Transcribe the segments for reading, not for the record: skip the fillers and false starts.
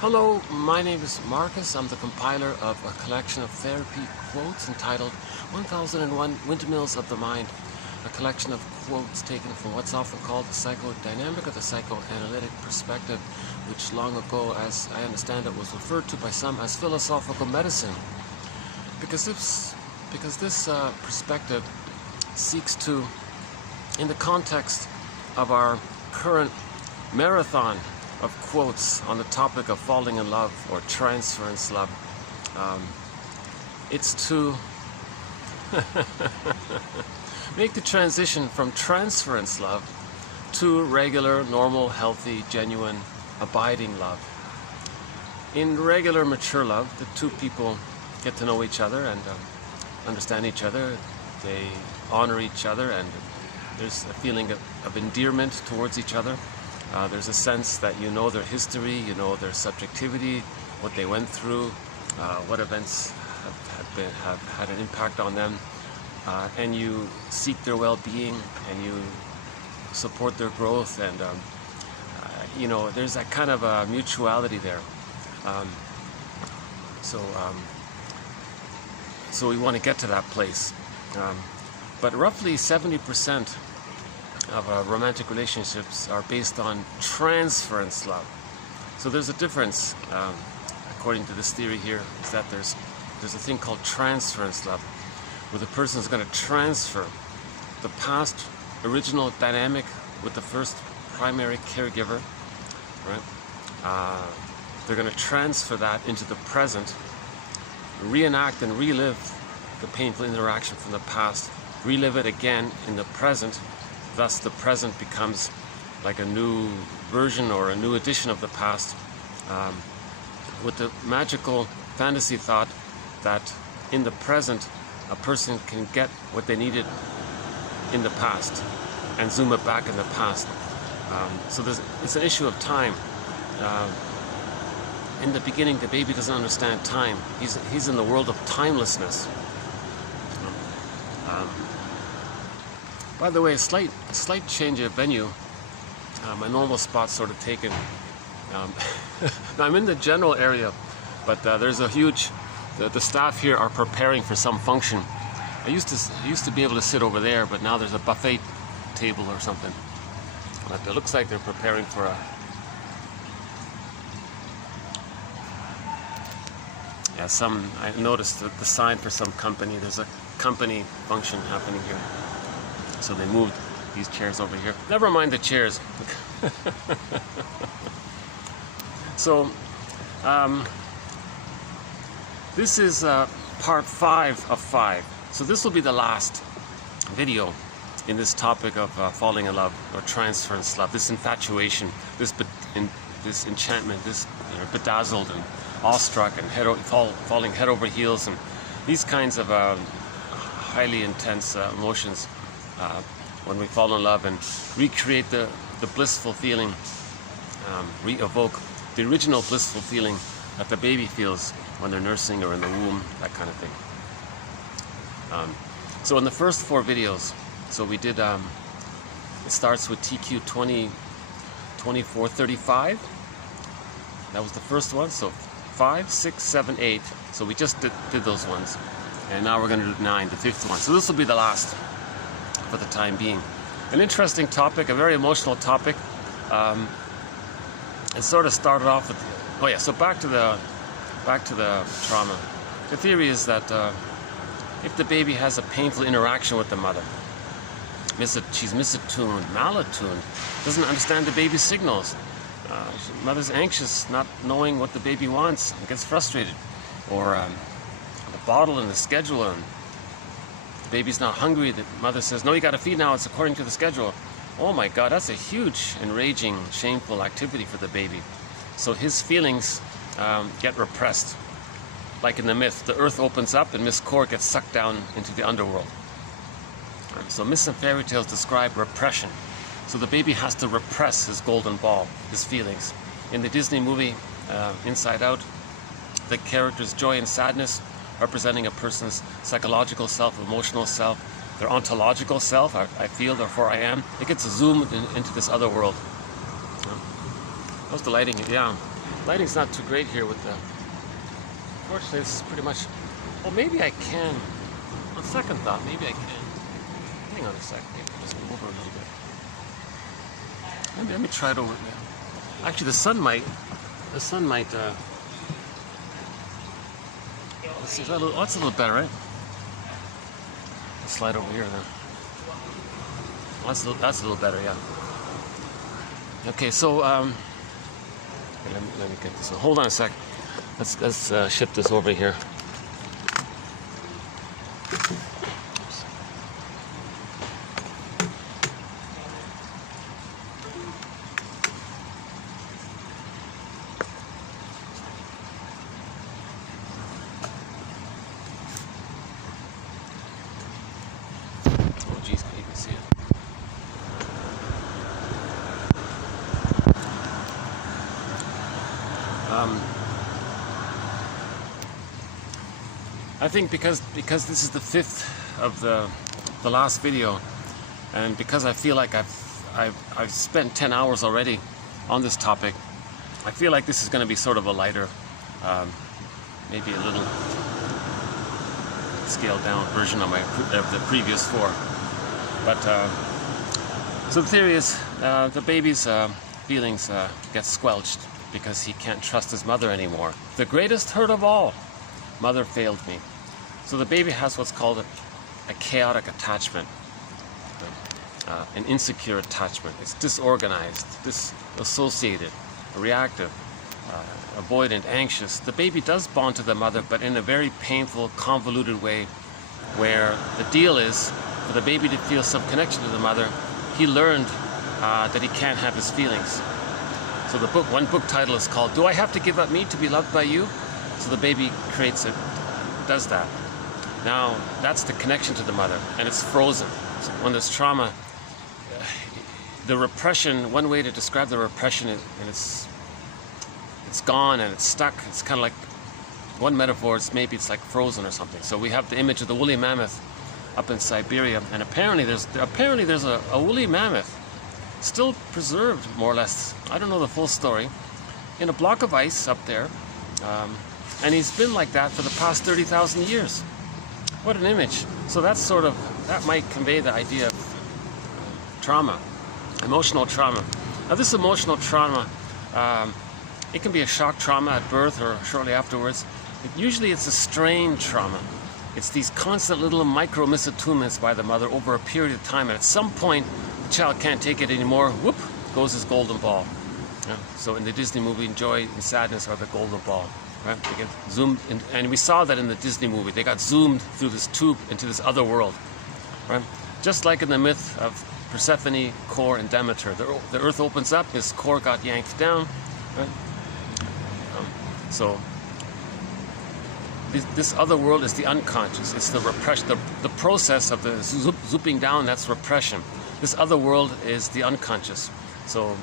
Hello, my name is Marcus. I'm the compiler of a collection of therapy quotes entitled 1001 Windmills of the Mind, a collection of quotes taken from what's often called the psychodynamic or the psychoanalytic perspective, which long ago, as I understand it, was referred to by some as philosophical medicine. Because this perspective seeks to, in the context of our current marathon of quotes on the topic of falling in love or transference love, it's to make the transition from transference love to regular, normal, healthy, genuine, abiding love. In regular, mature love, the two people get to know each other and understand each other. They honor each other, and there's a feeling of endearment towards each other. There's a sense that you know their history, you know their subjectivity, what they went through, what events have had an impact on them, and you seek their well-being and you support their growth, and there's that kind of a mutuality there. So we want to get to that place. But roughly 70% of romantic relationships are based on transference love. So there's a difference, according to this theory here, is that there's a thing called transference love, where the person is going to transfer the past original dynamic with the first primary caregiver, right? They're going to transfer that into the present, reenact and relive the painful interaction from the past, relive it again in the present. Thus the present becomes like a new version or a new edition of the past, with the magical fantasy thought that in the present a person can get what they needed in the past and zoom it back in the past. So it's an issue of time. In the beginning, the baby doesn't understand time. He's in the world of timelessness. By the way, a slight change of venue. My normal spot's sort of taken. Now I'm in the general area, but there's a huge. The staff here are preparing for some function. I used to be able to sit over there, but now there's a buffet table or something. But it looks like they're preparing for a. Yeah, I noticed the sign for some company. There's a company function happening here. So they moved these chairs over here. Never mind the chairs. So, this is part 5 of 5. So this will be the last video in this topic of falling in love or transference love, this infatuation, this enchantment, this bedazzled and awestruck and falling head over heels, and these kinds of highly intense emotions when we fall in love and recreate the blissful feeling, re-evoke the original blissful feeling that the baby feels when they're nursing or in the womb, that kind of thing. So in the first 4 videos, so we did, it starts with TQ 2435. That was the first one. So 5, 6, 7, 8. So we just did those ones. And now we're going to do 9, the 5th one. So this will be the last for the time being. An interesting topic, a very emotional topic. It sort of started off with, so back to the trauma. The theory is that if the baby has a painful interaction with the mother, she's misattuned, malattuned, doesn't understand the baby's signals. Mother's anxious, not knowing what the baby wants, and gets frustrated. Or the bottle and the schedule, and the baby's not hungry. The mother says, no, you got to feed now, it's according to the schedule. Oh my God, that's a huge, enraging, shameful activity for the baby. So his feelings get repressed. Like in the myth, the earth opens up and Miss Core gets sucked down into the underworld. So myths and fairy tales describe repression. So the baby has to repress his golden ball, his feelings. In the Disney movie, Inside Out, the character's joy and sadness representing a person's psychological self, emotional self, their ontological self, I feel, therefore I am. It gets zoomed into this other world. How's the lighting? Yeah. lighting's not too great here with the... Fortunately, this is pretty much... Well, maybe I can. On second thought, maybe I can. Hang on a second. Maybe I'll just move over a little bit. Maybe let me try it over there. Actually, the sun might... let's see, that's a little better, right? Let's slide over here then. That's a little better, yeah. Okay, so let me get this one. Hold on a sec. Let's shift this over here. Oh, geez, can you even see it? I think because this is the fifth of the last video, and because I feel like I've spent 10 hours already on this topic, I feel like this is going to be sort of a lighter, maybe a little scaled down version of the previous four. But so the theory is the baby's feelings get squelched because he can't trust his mother anymore. The greatest hurt of all, mother failed me. So the baby has what's called a chaotic attachment, an insecure attachment. It's disorganized, disassociated, reactive, avoidant, anxious. The baby does bond to the mother, but in a very painful, convoluted way, where the deal is for the baby to feel some connection to the mother, he learned that he can't have his feelings. So one book title is called "Do I Have to Give Up Me to Be Loved by You?" So the baby does that. Now, that's the connection to the mother, and it's frozen. So when there's trauma, the repression, one way to describe the repression is, and it's gone and it's stuck. It's kind of like, one metaphor is maybe it's like frozen or something. So we have the image of the woolly mammoth up in Siberia, and apparently there's a woolly mammoth still preserved, more or less. I don't know the full story, in a block of ice up there. And he's been like that for the past 30,000 years. What an image. So that might convey the idea of trauma, emotional trauma. Now this emotional trauma, it can be a shock trauma at birth or shortly afterwards. Usually it's a strain trauma. It's these constant little micro misattunements by the mother over a period of time, and at some point the child can't take it anymore, whoop, goes his golden ball. Yeah. So in the Disney movie, joy and sadness are the golden ball. Right? They get zoomed in, and we saw that in the Disney movie. They got zoomed through this tube into this other world. Right? Just like in the myth of Persephone, Core, and Demeter. The earth opens up, his core got yanked down. Right? So this other world is the unconscious. It's the repression, the process of the zooping down, that's repression. This other world is the unconscious. So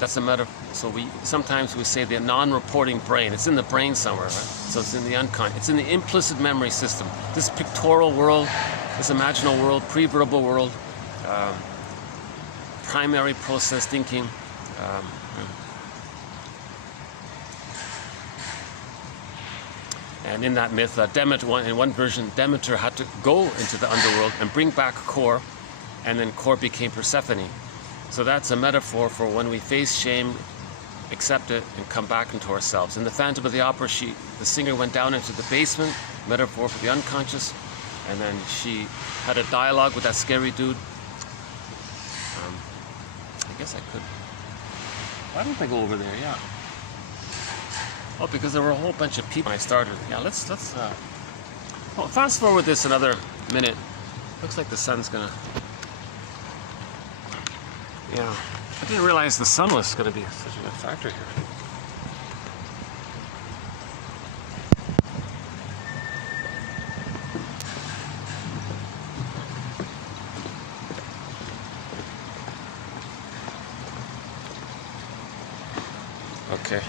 that's a metaphor. So sometimes we say the non-reporting brain. It's in the brain somewhere, right? So it's in the unconscious. It's in the implicit memory system. This pictorial world, this imaginal world, pre-verbal world, primary process thinking. And in that myth, in one version, Demeter had to go into the underworld and bring back Core, and then Core became Persephone. So that's a metaphor for when we face shame, accept it, and come back into ourselves. In the Phantom of the Opera, the singer went down into the basement, metaphor for the unconscious, and then she had a dialogue with that scary dude. I guess I could. Why don't I go over there? Yeah. Oh, because there were a whole bunch of people when I started. Yeah, let's well, fast forward this another minute. Looks like the sun's gonna. Yeah, I didn't realize the sun was gonna be such a good factor here. Okay.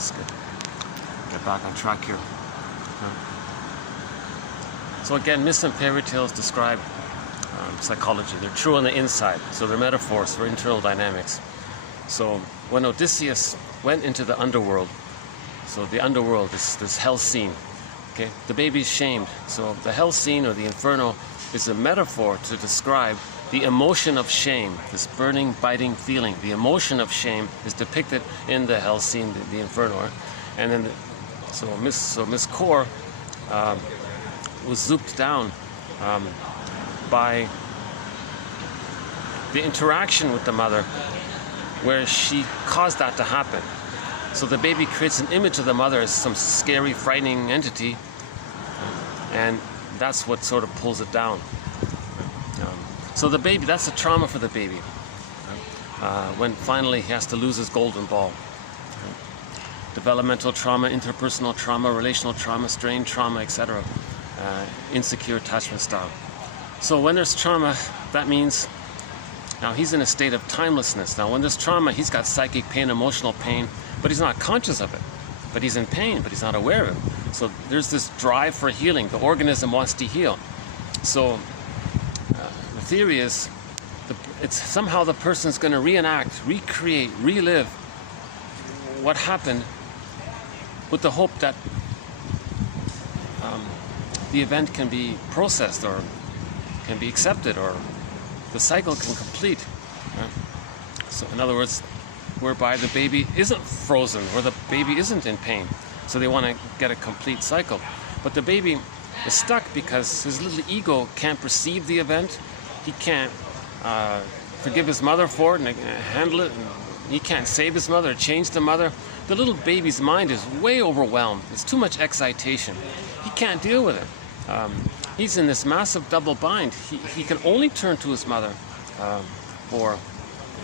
let's get back on track here. So again, myths and fairy tales describe psychology. They're true on the inside, so they're metaphors for internal dynamics. So when Odysseus went into the underworld, so the underworld, this hell scene, okay, the baby's shamed. So the hell scene or the inferno is a metaphor to describe the emotion of shame, this burning, biting feeling. The emotion of shame is depicted in the hell scene, the inferno. And then, so Miss Core was zooped down by the interaction with the mother, where she caused that to happen. So the baby creates an image of the mother as some scary, frightening entity, and that's what sort of pulls it down. So the baby, that's a trauma for the baby, when finally he has to lose his golden ball. Developmental trauma, interpersonal trauma, relational trauma, strain trauma, etc. Insecure attachment style. So when there's trauma, that means now he's in a state of timelessness. Now when there's trauma, he's got psychic pain, emotional pain, but he's not conscious of it. But he's in pain, but he's not aware of it. So there's this drive for healing. The organism wants to heal. So the theory is it's somehow the person's going to reenact, recreate, relive what happened with the hope that the event can be processed or can be accepted or the cycle can complete. So in other words, whereby the baby isn't frozen or the baby isn't in pain. So they want to get a complete cycle. But the baby is stuck because his little ego can't perceive the event. He can't forgive his mother for it and handle it. And he can't save his mother, change the mother. The little baby's mind is way overwhelmed. It's too much excitation. He can't deal with it. He's in this massive double bind. He can only turn to his mother for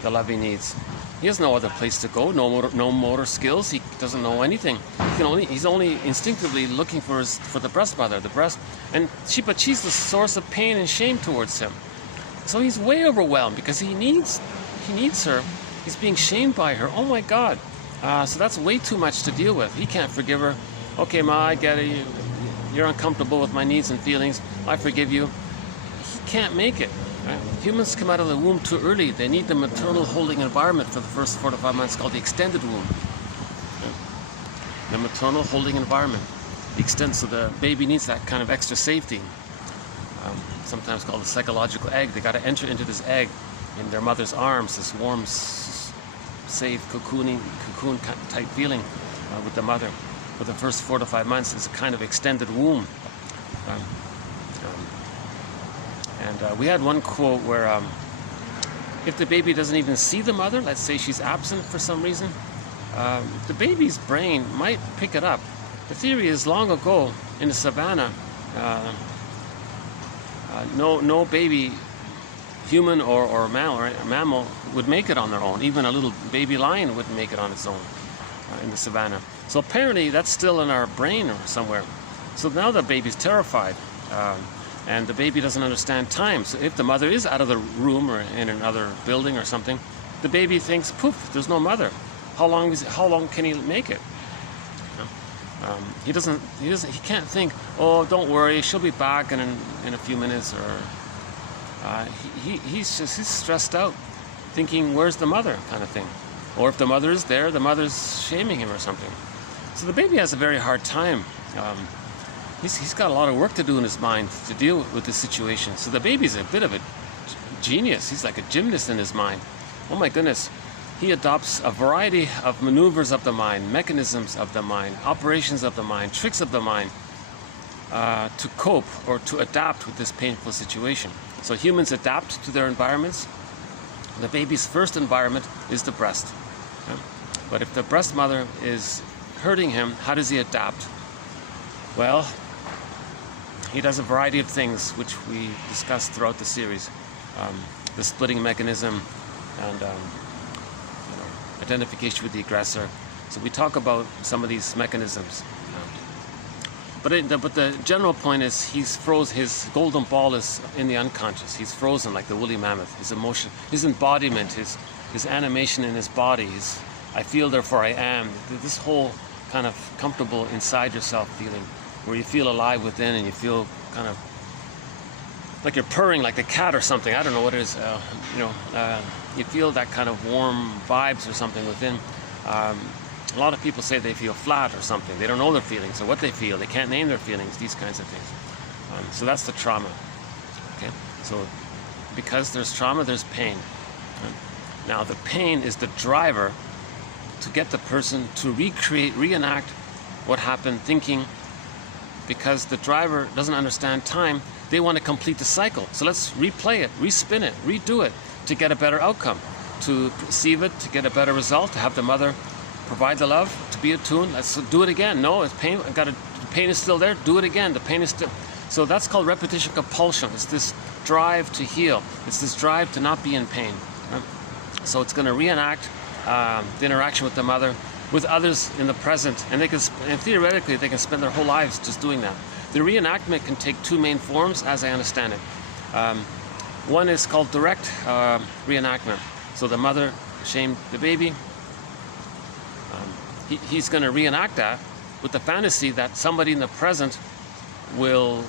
the love he needs. He has no other place to go, no motor skills. He doesn't know anything. He's only instinctively looking for the breast mother, the breast. But she's the source of pain and shame towards him. So he's way overwhelmed because he needs her. He's being shamed by her. Oh my God. So that's way too much to deal with. He can't forgive her. Okay, Ma, I get it. You're uncomfortable with my needs and feelings. I forgive you. He can't make it. Right? Humans come out of the womb too early. They need the maternal holding environment for the first 4 to 5 months, called the extended womb. The maternal holding environment. So the baby needs that kind of extra safety. Sometimes called the psychological egg. They got to enter into this egg in their mother's arms, this warm, safe, cocoon type feeling with the mother. For the first 4 to 5 months, it's a kind of extended womb. We had one quote where if the baby doesn't even see the mother, let's say she's absent for some reason, the baby's brain might pick it up. The theory is long ago in the savannah, no baby, human or mammal would make it on their own. Even a little baby lion wouldn't make it on its own in the savannah. So apparently that's still in our brain or somewhere. So now the baby's terrified. And the baby doesn't understand time. So if the mother is out of the room or in another building or something, the baby thinks, poof, there's no mother. How long can he make it? He can't think, oh, don't worry, she'll be back in a few minutes, or he's stressed out, thinking, where's the mother, kind of thing. Or if the mother is there, the mother's shaming him or something. So the baby has a very hard time. He's got a lot of work to do in his mind to deal with this situation. So the baby's a bit of a genius. He's like a gymnast in his mind. Oh my goodness. He adopts a variety of maneuvers of the mind, mechanisms of the mind, operations of the mind, tricks of the mind to cope or to adapt with this painful situation. So humans adapt to their environments. The baby's first environment is the breast. But if the breast mother is hurting him, how does he adapt? Well, he does a variety of things which we discussed throughout the series. The splitting mechanism and identification with the aggressor. So we talk about some of these mechanisms. But the general point is his golden ball is in the unconscious. He's frozen like the woolly mammoth. His emotion, his embodiment, his animation in his body, his I feel, therefore I am. This whole kind of comfortable inside yourself feeling, where you feel alive within and you feel kind of like you're purring like a cat or something. I don't know what it is. You feel that kind of warm vibes or something within. A lot of people say they feel flat or something. They don't know their feelings or what they feel. They can't name their feelings, these kinds of things. So that's the trauma. Okay? So because there's trauma, there's pain. Now the pain is the driver to get the person to reenact what happened, thinking, because the driver doesn't understand time. They want to complete the cycle. So let's replay it, respin it, redo it to get a better outcome, to perceive it, to get a better result, to have the mother provide the love, to be attuned. Let's do it again. No, it's pain. The pain is still there. Do it again. The pain is still. So that's called repetition compulsion. It's this drive to heal. It's this drive to not be in pain. Right? So it's going to reenact the interaction with the mother, with others in the present, and theoretically they can spend their whole lives just doing that. The reenactment can take two main forms, as I understand it. One is called direct reenactment. So the mother shamed the baby. He's going to reenact that with the fantasy that somebody in the present will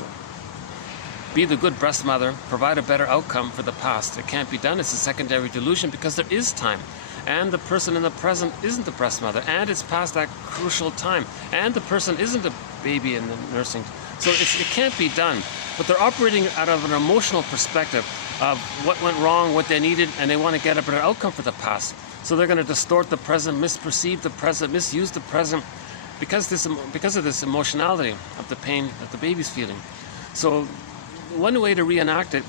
be the good breast mother, provide a better outcome for the past. It can't be done. It's a secondary delusion because there is time. And the person in the present isn't the breast mother, and it's past that crucial time. And the person isn't a baby in the nursing. So it can't be done. But they're operating out of an emotional perspective of what went wrong, what they needed, and they want to get a better outcome for the past. So they're going to distort the present, misperceive the present, misuse the present, because of this emotionality of the pain that the baby's feeling. So one way to reenact it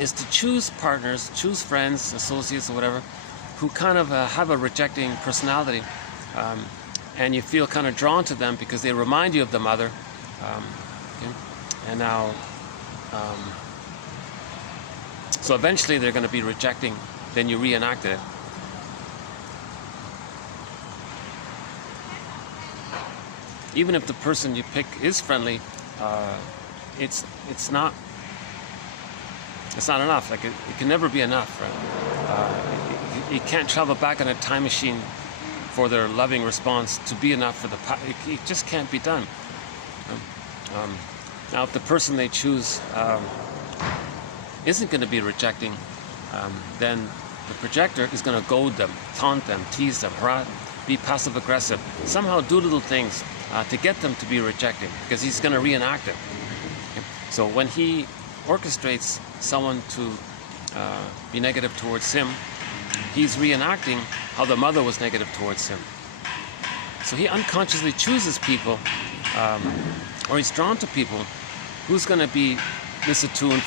is to choose partners, choose friends, associates, or whatever, who kind of have a rejecting personality, and you feel kind of drawn to them because they remind you of the mother. And now, so eventually they're going to be rejecting, then you reenacted it. Even if the person you pick is friendly, it's not enough. Like it can never be enough. Right? You can't travel back on a time machine for their loving response to be enough for the past. It just can't be done. Now, if the person they choose isn't going to be rejecting, then the projector is going to goad them, taunt them, tease them, be passive-aggressive, somehow do little things to get them to be rejecting, because he's going to reenact it. Okay? So when he orchestrates someone to be negative towards him, he's reenacting how the mother was negative towards him. So he unconsciously chooses people, or he's drawn to people who's going to be misattuned,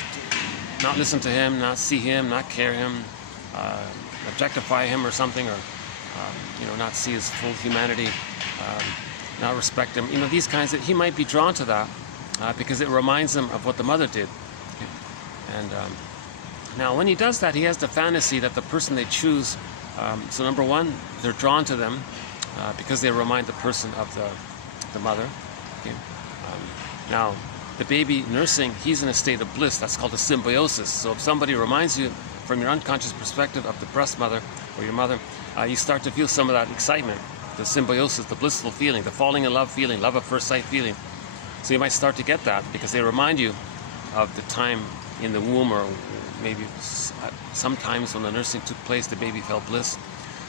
not listen to him, not see him, not care him, objectify him or something, or not see his full humanity, not respect him. These kinds he might be drawn to that because it reminds him of what the mother did. And now when he does that, he has the fantasy that the person they choose, so number one, they're drawn to them because they remind the person of the mother. Okay? Now, the baby nursing, he's in a state of bliss. That's called a symbiosis. So if somebody reminds you from your unconscious perspective of the breast mother or your mother, you start to feel some of that excitement, the symbiosis, the blissful feeling, the falling in love feeling, love at first sight feeling. So you might start to get that because they remind you of the time in the womb, or maybe sometimes when the nursing took place, the baby felt bliss.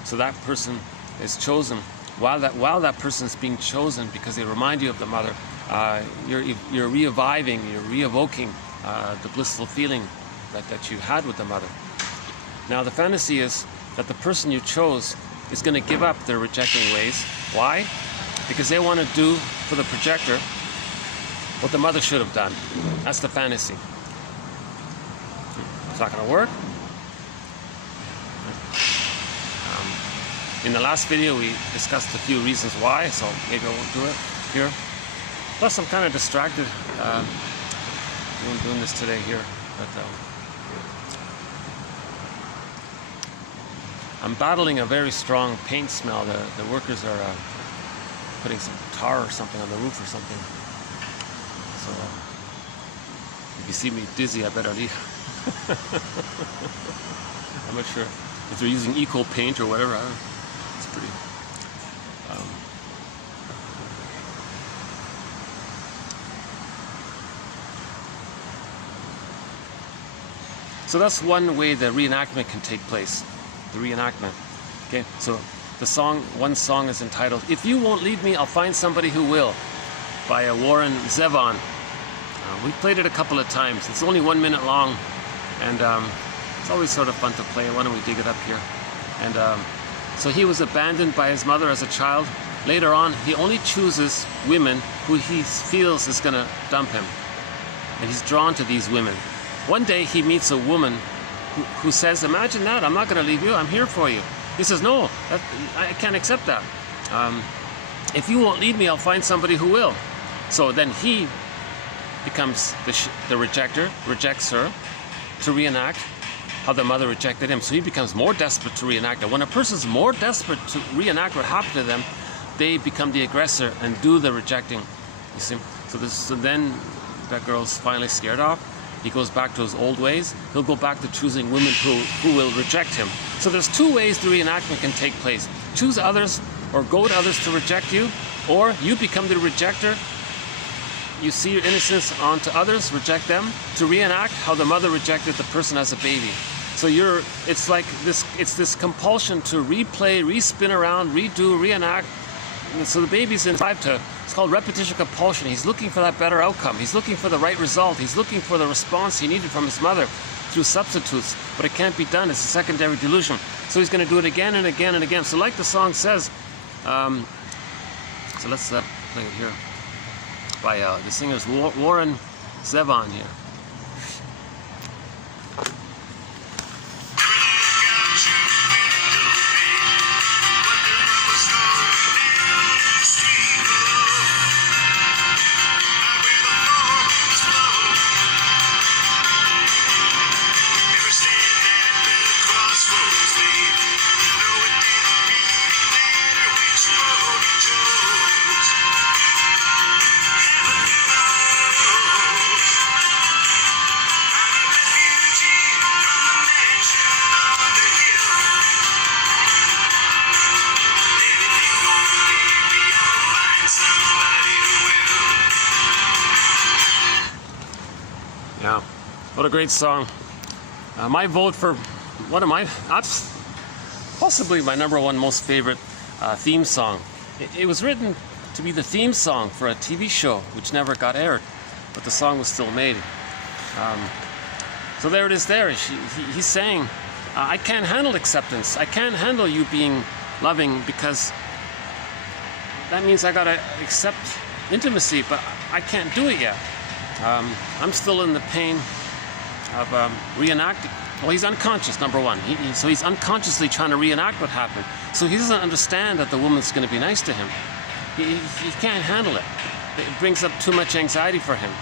So that person is chosen. While that person is being chosen because they remind you of the mother, you're re-evoking the blissful feeling that you had with the mother. Now the fantasy is that the person you chose is going to give up their rejecting ways. Why? Because they want to do for the projector what the mother should have done. That's the fantasy. It's not going to work. In the last video we discussed a few reasons why, so maybe I won't do it here. Plus I'm kind of distracted doing this today here, but I'm battling a very strong paint smell. The workers are putting some tar or something on the roof or something. So if you see me dizzy, I better leave. I'm not sure if they're using eco paint or whatever. It's pretty So that's one way the reenactment can take place. The reenactment. Okay, so the song, one song is entitled "If You Won't Leave Me, I'll Find Somebody Who Will" by Warren Zevon. We've played it a couple of times. It's only 1 minute long, and it's always sort of fun to play. Why don't we dig it up here? And so he was abandoned by his mother as a child. Later on, he only chooses women who he feels is going to dump him. And he's drawn to these women. One day he meets a woman who says, imagine that, I'm not going to leave you, I'm here for you. He says, no, I can't accept that. If you won't leave me, I'll find somebody who will. So then he becomes the rejecter, rejects her to reenact how the mother rejected him. So he becomes more desperate to reenact it. When a person's more desperate to reenact what happened to them, they become the aggressor and do the rejecting. You see? So then that girl's finally scared off. He goes back to his old ways. He'll go back to choosing women who will reject him. So there's two ways the reenactment can take place. Choose others or go to others to reject you, or you become the rejector. You see your innocence onto others, reject them, to reenact how the mother rejected the person as a baby. So it's like this, it's this compulsion to replay, respin around, redo, reenact. And so the baby's involved to, it's called repetition compulsion. He's looking for that better outcome. He's looking for the right result. He's looking for the response he needed from his mother through substitutes, but it can't be done. It's a secondary delusion. So he's going to do it again and again and again. So like the song says, so let's play it here by the singer's Warren Zevon here. Yeah, what a great song. My vote for one of my, possibly my #1 most favorite theme song. It was written to be the theme song for a TV show which never got aired, but the song was still made. So there it is there. He's saying, I can't handle acceptance. I can't handle you being loving because that means I gotta accept intimacy, but I can't do it yet. I'm still in the pain of reenacting. Well, he's unconscious, #1. So he's unconsciously trying to reenact what happened. So he doesn't understand that the woman's going to be nice to him. He can't handle it. It brings up too much anxiety for him.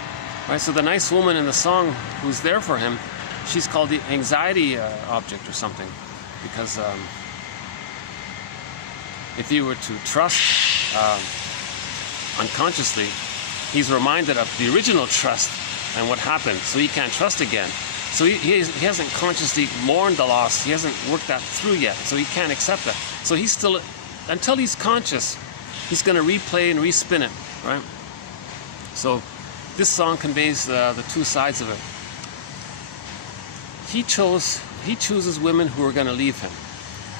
Right? So the nice woman in the song who's there for him, she's called the anxiety object or something. Because if you were to trust unconsciously, he's reminded of the original trust and what happened, so he can't trust again. So he hasn't consciously mourned the loss. He hasn't worked that through yet, so he can't accept that. So he's still, until he's conscious, he's going to replay and respin it, right? So this song conveys the two sides of it. He chooses women who are going to leave him.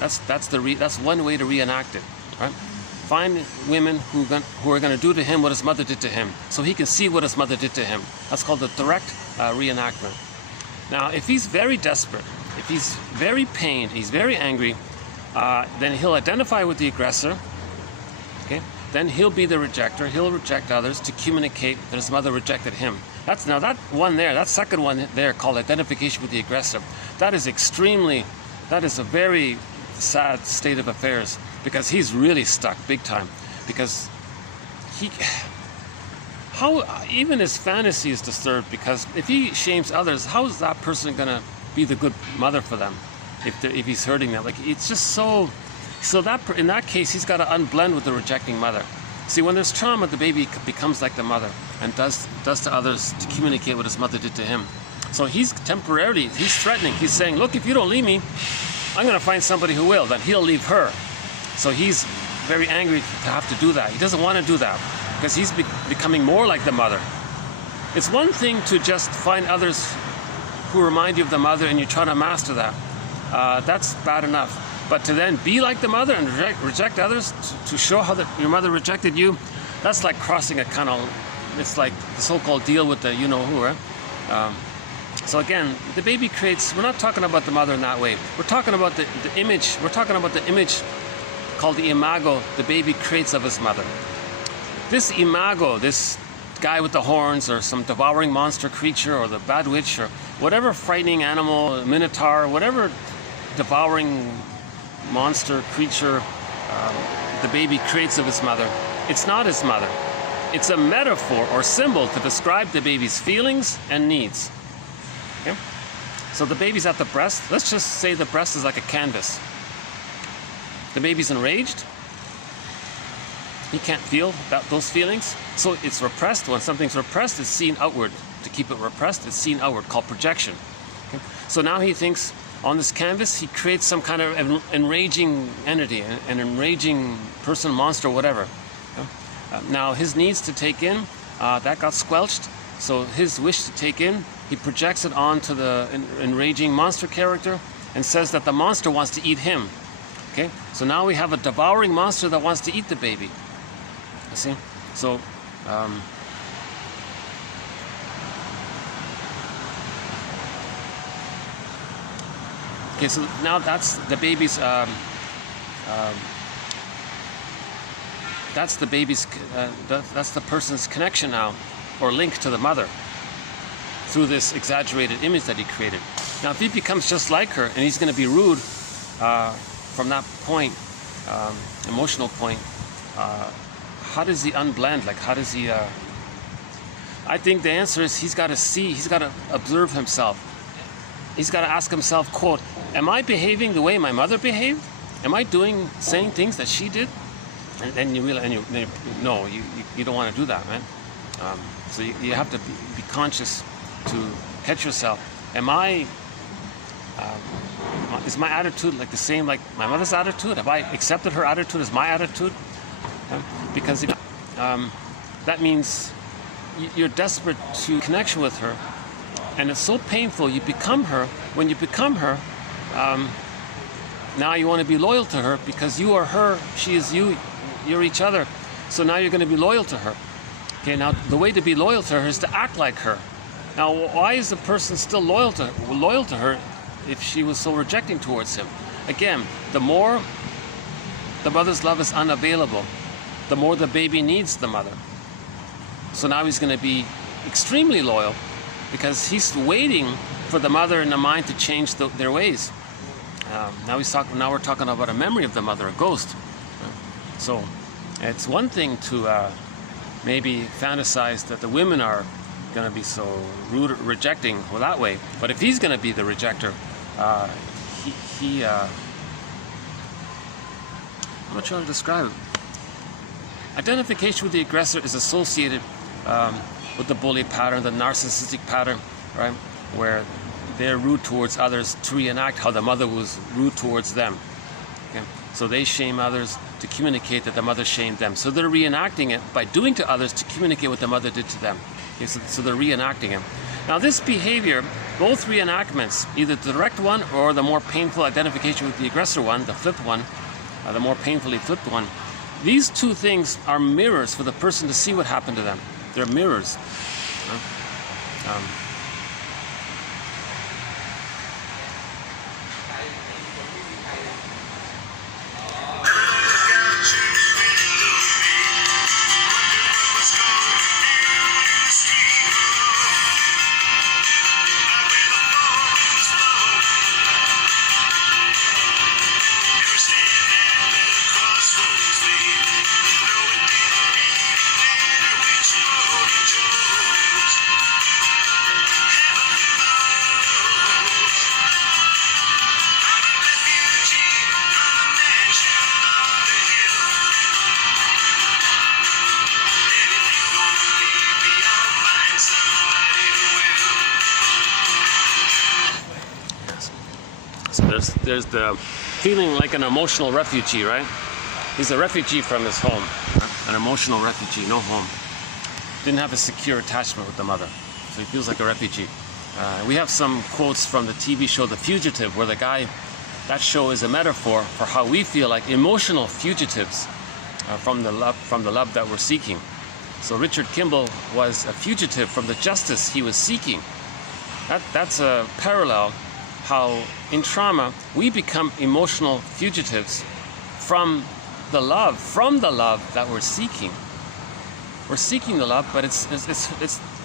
That's one way to reenact it, right? Find women who are going to do to him what his mother did to him, so he can see what his mother did to him. That's called the direct reenactment. Now, if he's very desperate, if he's very pained, he's very angry, then he'll identify with the aggressor. Okay, then he'll be the rejector. He'll reject others to communicate that his mother rejected him. Now that one there, that second one there, called identification with the aggressor, that is a very sad state of affairs, because he's really stuck big time, because even his fantasy is disturbed, because if he shames others, how is that person going to be the good mother for them if he's hurting them? Like, it's just so that in that case he's got to unblend with the rejecting mother. See, when there's trauma, the baby becomes like the mother and does to others to communicate what his mother did to him. So he's threatening. He's saying, look, if you don't leave me, I'm going to find somebody who will. Then he'll leave her. So he's very angry to have to do that. He doesn't want to do that because he's becoming more like the mother. It's one thing to just find others who remind you of the mother and you try to master that, that's bad enough. But to then be like the mother and reject others, to show how your mother rejected you, that's like crossing a kind of, it's like the so-called deal with the you-know-who, right? So again, the baby creates, we're not talking about the mother in that way. We're talking about the image, we're talking about the image called the imago the baby creates of his mother. This imago, this guy with the horns, or some devouring monster creature, or the bad witch, or whatever frightening animal, minotaur, whatever devouring monster creature the baby creates of his mother, it's not his mother. It's a metaphor or symbol to describe the baby's feelings and needs. Okay? So the baby's at the breast. Let's just say the breast is like a canvas. The baby's enraged. He can't feel those feelings, so it's repressed. When something's repressed, it's seen outward. To keep it repressed, it's seen outward, called projection. Okay? So now he thinks, on this canvas, he creates some kind of enraging entity, an enraging person, monster, whatever. Now his needs to take in, that got squelched, so his wish to take in, he projects it onto the enraging monster character and says that the monster wants to eat him. Okay, so now we have a devouring monster that wants to eat the baby. You see? So okay, so now that's the baby's that's the person's connection now, or link to the mother, through this exaggerated image that he created. Now if he becomes just like her and he's going to be rude from that point, emotional point, how does he unblend? Like, how does he I think the answer is he's got to observe himself. He's got to ask himself, quote, am I behaving the way my mother behaved? Am I saying things that she did? And then you realize, no, you don't want to do that, man. So you have to be conscious to catch yourself. Is my attitude like the same like my mother's attitude? Have I accepted her attitude as my attitude? Because that means you're desperate to connection with her, and it's so painful. You become her. When you become her, now you want to be loyal to her because you are her, she is you, you're each other. So now you're going to be loyal to her. Okay, now the way to be loyal to her is to act like her. Now, why is the person still loyal to her if she was so rejecting towards him? Again, the more the mother's love is unavailable, the more the baby needs the mother. So now he's going to be extremely loyal because he's waiting for the mother and the mind to change their ways. Now we're talking about a memory of the mother, a ghost. So it's one thing to maybe fantasize that the women are going to be so rude, rejecting, well, that way. But if he's going to be the rejecter, I'm not trying to describe it. Identification with the aggressor is associated with the bully pattern, the narcissistic pattern, right? Where they're rude towards others to reenact how the mother was rude towards them. Okay? So they shame others to communicate that the mother shamed them. So they're reenacting it by doing to others to communicate what the mother did to them. Okay? So they're reenacting it. Now this behavior, both reenactments, either the direct one or the more painful identification with the aggressor one, the flipped one, the more painfully flipped one, these two things are mirrors for the person to see what happened to them. They're mirrors. There's the feeling like an emotional refugee, right? He's a refugee from his home, an emotional refugee, no home. Didn't have a secure attachment with the mother, so he feels like a refugee. We have some quotes from the TV show The Fugitive, where the guy, that show is a metaphor for how we feel like emotional fugitives from the love that we're seeking. So Richard Kimball was a fugitive from the justice he was seeking. That's a parallel how in trauma we become emotional fugitives from the love that we're seeking. We're seeking the love, but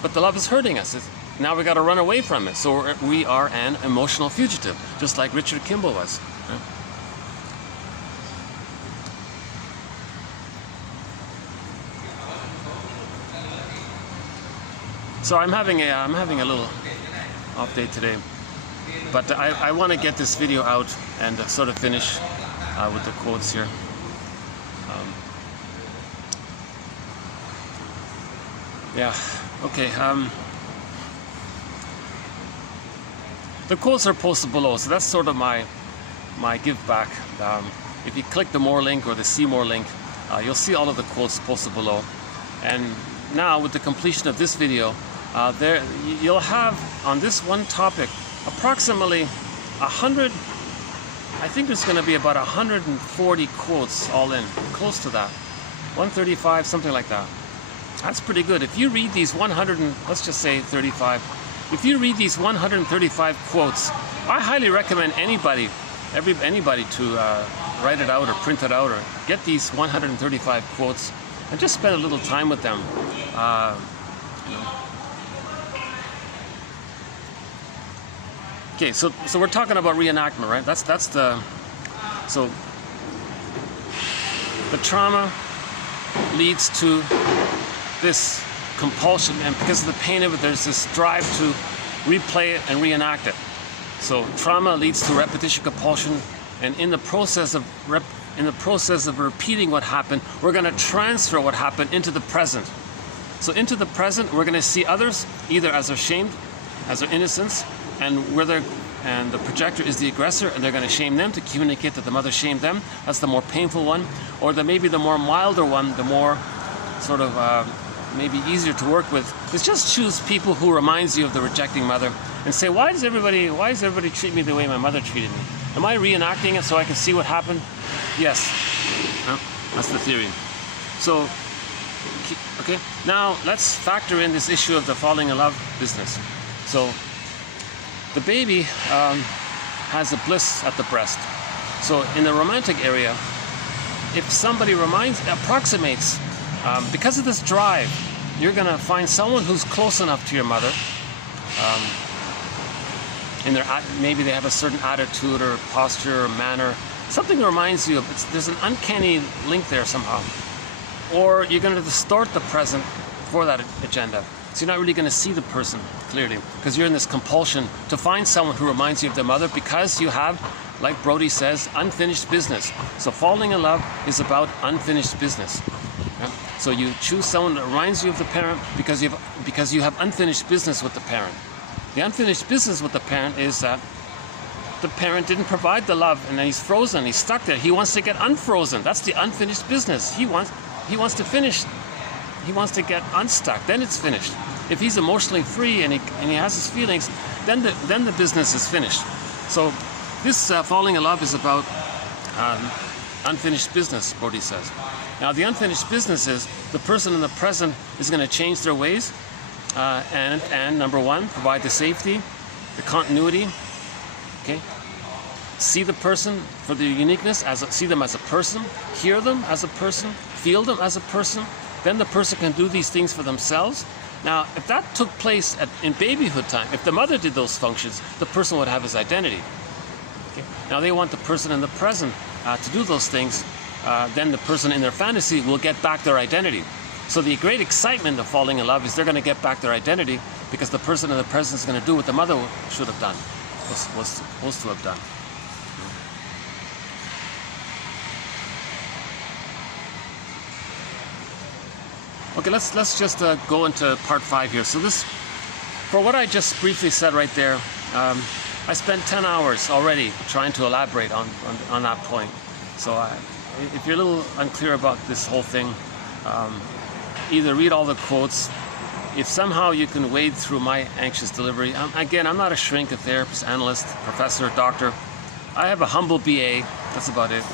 but the love is hurting us. Now we got to run away from it. So we are an emotional fugitive, just like Richard Kimball was. Right? So I'm having a little off day today, but I want to get this video out and sort of finish with the quotes here. Yeah, okay. The quotes are posted below, so that's sort of my give back. If you click the more link or the see more link, you'll see all of the quotes posted below. And now with the completion of this video, you'll have on this one topic approximately 100, I think there's going to be about 140 quotes all in, close to that, 135, something like that. That's pretty good. If you read these 100 and let's just say 35, if you read these 135 quotes, I highly recommend anybody to write it out or print it out or get these 135 quotes and just spend a little time with them. Okay, so we're talking about reenactment, right? So the trauma leads to this compulsion, and because of the pain of it, there's this drive to replay it and reenact it. So trauma leads to repetition compulsion, and in the process of repeating what happened, we're going to transfer what happened into the present. So into the present, we're going to see others either as they're shamed, as their innocence, and the projector is the aggressor, and they're going to shame them to communicate that the mother shamed them. That's the more painful one, or maybe the more milder one, the more sort of maybe easier to work with, is just choose people who reminds you of the rejecting mother and say, why does everybody treat me the way my mother treated me? Am I reenacting it so I can see what happened? Yes. No, that's the theory. So, okay, now let's factor in this issue of the falling in love business. So, the baby has a bliss at the breast. So in the romantic area, if somebody approximates, because of this drive, you're going to find someone who's close enough to your mother. Maybe they have a certain attitude or posture or manner. Something that reminds you of, there's an uncanny link there somehow. Or you're going to distort the present for that agenda. So you're not really going to see the person clearly, because you're in this compulsion to find someone who reminds you of their mother, because you have, like Brody says, unfinished business. So falling in love is about unfinished business. Yeah? So you choose someone that reminds you of the parent because you have unfinished business with the parent. The unfinished business with the parent is that the parent didn't provide the love, and then he's frozen, he's stuck there. He wants to get unfrozen. That's the unfinished business. He wants to finish. He wants to get unstuck. Then it's finished. If he's emotionally free and he has his feelings, then the business is finished. So this falling in love is about unfinished business, Brody says. Now the unfinished business is the person in the present is going to change their ways, and number one, provide the safety, the continuity. Okay, see the person for their uniqueness, see them as a person, hear them as a person, feel them as a person. Then the person can do these things for themselves. Now, if that took place in babyhood time, if the mother did those functions, the person would have his identity. Okay? Now, they want the person in the present to do those things. Then the person in their fantasy will get back their identity. So the great excitement of falling in love is they're going to get back their identity, because the person in the present is going to do what the mother should have done, was supposed to have done. Okay, let's just go into part 5 here. So this, for what I just briefly said right there, I spent 10 hours already trying to elaborate on that point. So if you're a little unclear about this whole thing, either read all the quotes if somehow you can wade through my anxious delivery, again, I'm not a shrink, a therapist, analyst, professor, doctor. I have a humble BA. That's about it.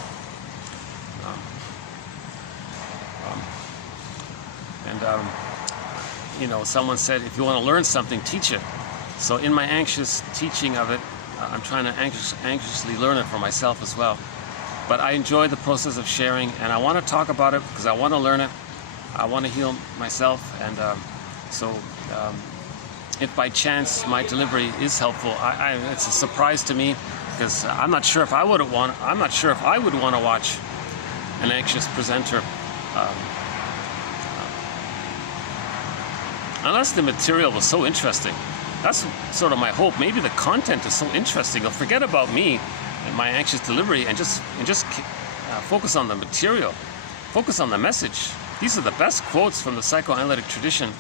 You know, someone said, if you want to learn something, teach it. So in my anxious teaching of it, I'm trying to anxiously learn it for myself as well. But I enjoy the process of sharing, and I want to talk about it because I want to learn it. I want to heal myself, and if by chance my delivery is helpful, it's a surprise to me because I'm not sure if I would want to watch an anxious presenter. Unless the material was so interesting. That's sort of my hope. Maybe the content is so interesting. I'll forget about me and my anxious delivery and just focus on the material, focus on the message. These are the best quotes from the psychoanalytic tradition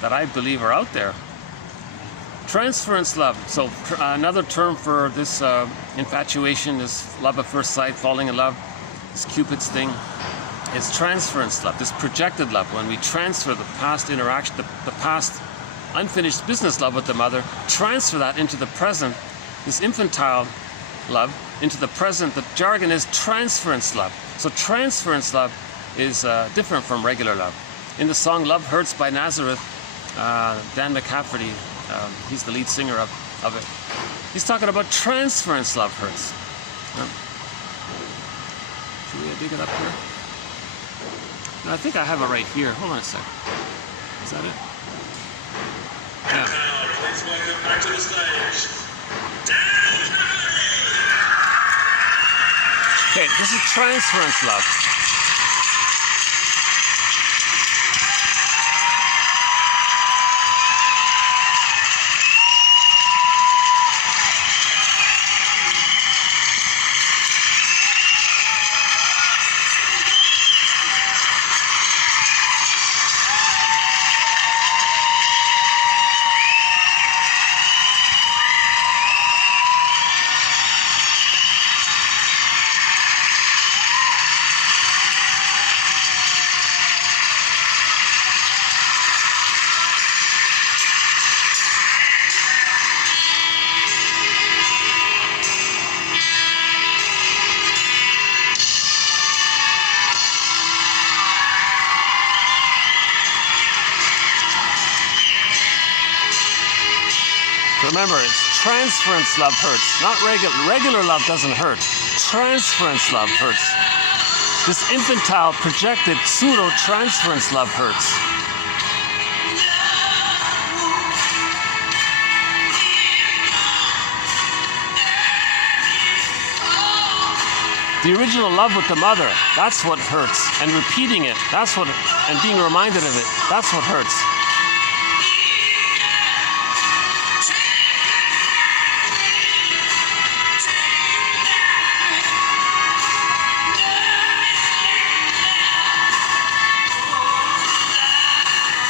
that I believe are out there. Transference love. So another term for this infatuation, this love at first sight, falling in love, this Cupid's thing, is transference love, this projected love, when we transfer the past interaction, the past unfinished business love with the mother, transfer that into the present, this infantile love, into the present. The jargon is transference love. So transference love is different from regular love. In the song Love Hurts by Nazareth, Dan McCafferty, he's the lead singer of it. He's talking about transference love hurts. Should we dig it up here? No, I think I have it right here. Hold on a sec. Is that it? Yeah. Please welcome back to the stage. Okay, this is transference love. Remember, it's transference love hurts, not regular love doesn't hurt. Transference love hurts. This infantile, projected, pseudo-transference love hurts. The original love with the mother, that's what hurts. And repeating it, and being reminded of it, that's what hurts.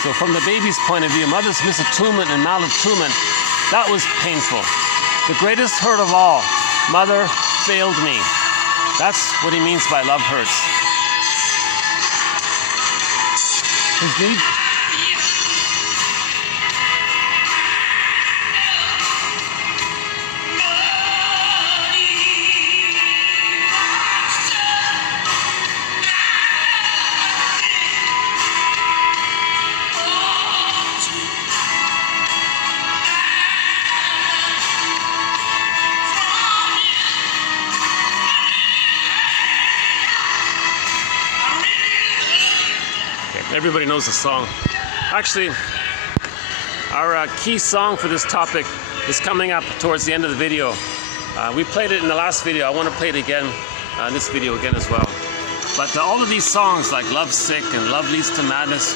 So from the baby's point of view, mother's misattunement and malattunement, that was painful. The greatest hurt of all, mother failed me. That's what he means by love hurts. His need. Everybody knows the song. Actually, our key song for this topic is coming up towards the end of the video. We played it in the last video. I want to play it again in this video again as well. But all of these songs like Love Sick and Love Leads to Madness,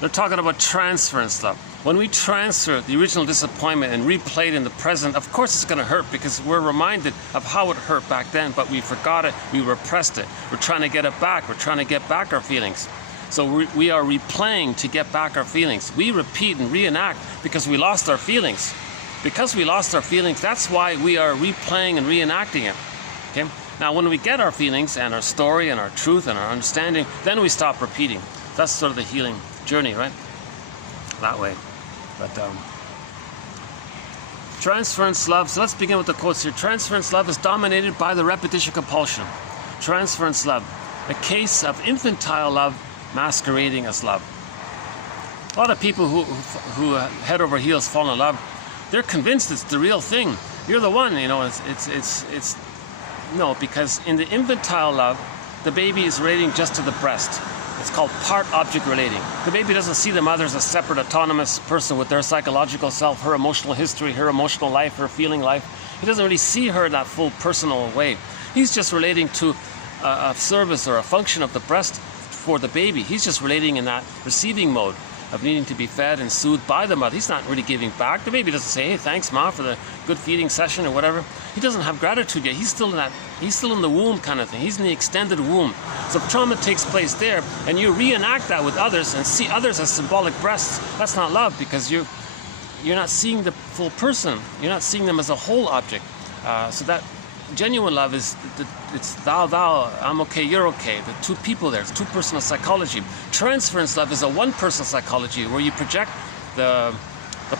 they're talking about transference love. When we transfer the original disappointment and replay it in the present, of course it's going to hurt because we're reminded of how it hurt back then, but we forgot it, we repressed it. We're trying to get it back. We're trying to get back our feelings. So we are replaying to get back our feelings. We repeat and reenact because we lost our feelings. Because we lost our feelings, that's why we are replaying and reenacting it. Okay? Now, when we get our feelings and our story and our truth and our understanding, then we stop repeating. That's sort of the healing journey, right? that way. But transference love. So let's begin with the quotes here. Transference love is dominated by the repetition compulsion. Transference love, a case of infantile love masquerading as love. A lot of people who head over heels fall in love, they're convinced it's the real thing. You're the one, you know. It's no, because in the infantile love, the baby is relating just to the breast. It's called part-object relating. The baby doesn't see the mother as a separate, autonomous person with their psychological self, her emotional history, her emotional life, her feeling life. He doesn't really see her in that full personal way. He's just relating to a service or a function of the breast for the baby. He's just relating in that receiving mode of needing to be fed and soothed by the mother. He's not really giving back. The baby doesn't say, hey, thanks, Ma, for the good feeding session or whatever. He doesn't have gratitude yet. He's still in the womb kind of thing. He's in the extended womb. So if trauma takes place there and you reenact that with others and see others as symbolic breasts, that's not love, because you're not seeing the full person. You're not seeing them as a whole object. So that genuine love is, it's thou, I'm okay, you're okay. The two people there, it's two-personal psychology. Transference love is a one-personal psychology where you project the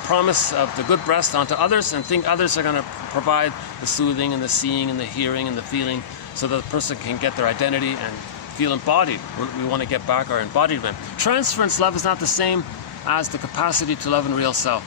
promise of the good breast onto others and think others are going to provide the soothing and the seeing and the hearing and the feeling so that the person can get their identity and feel embodied. We want to get back our embodiment. Transference love is not the same as the capacity to love in real self.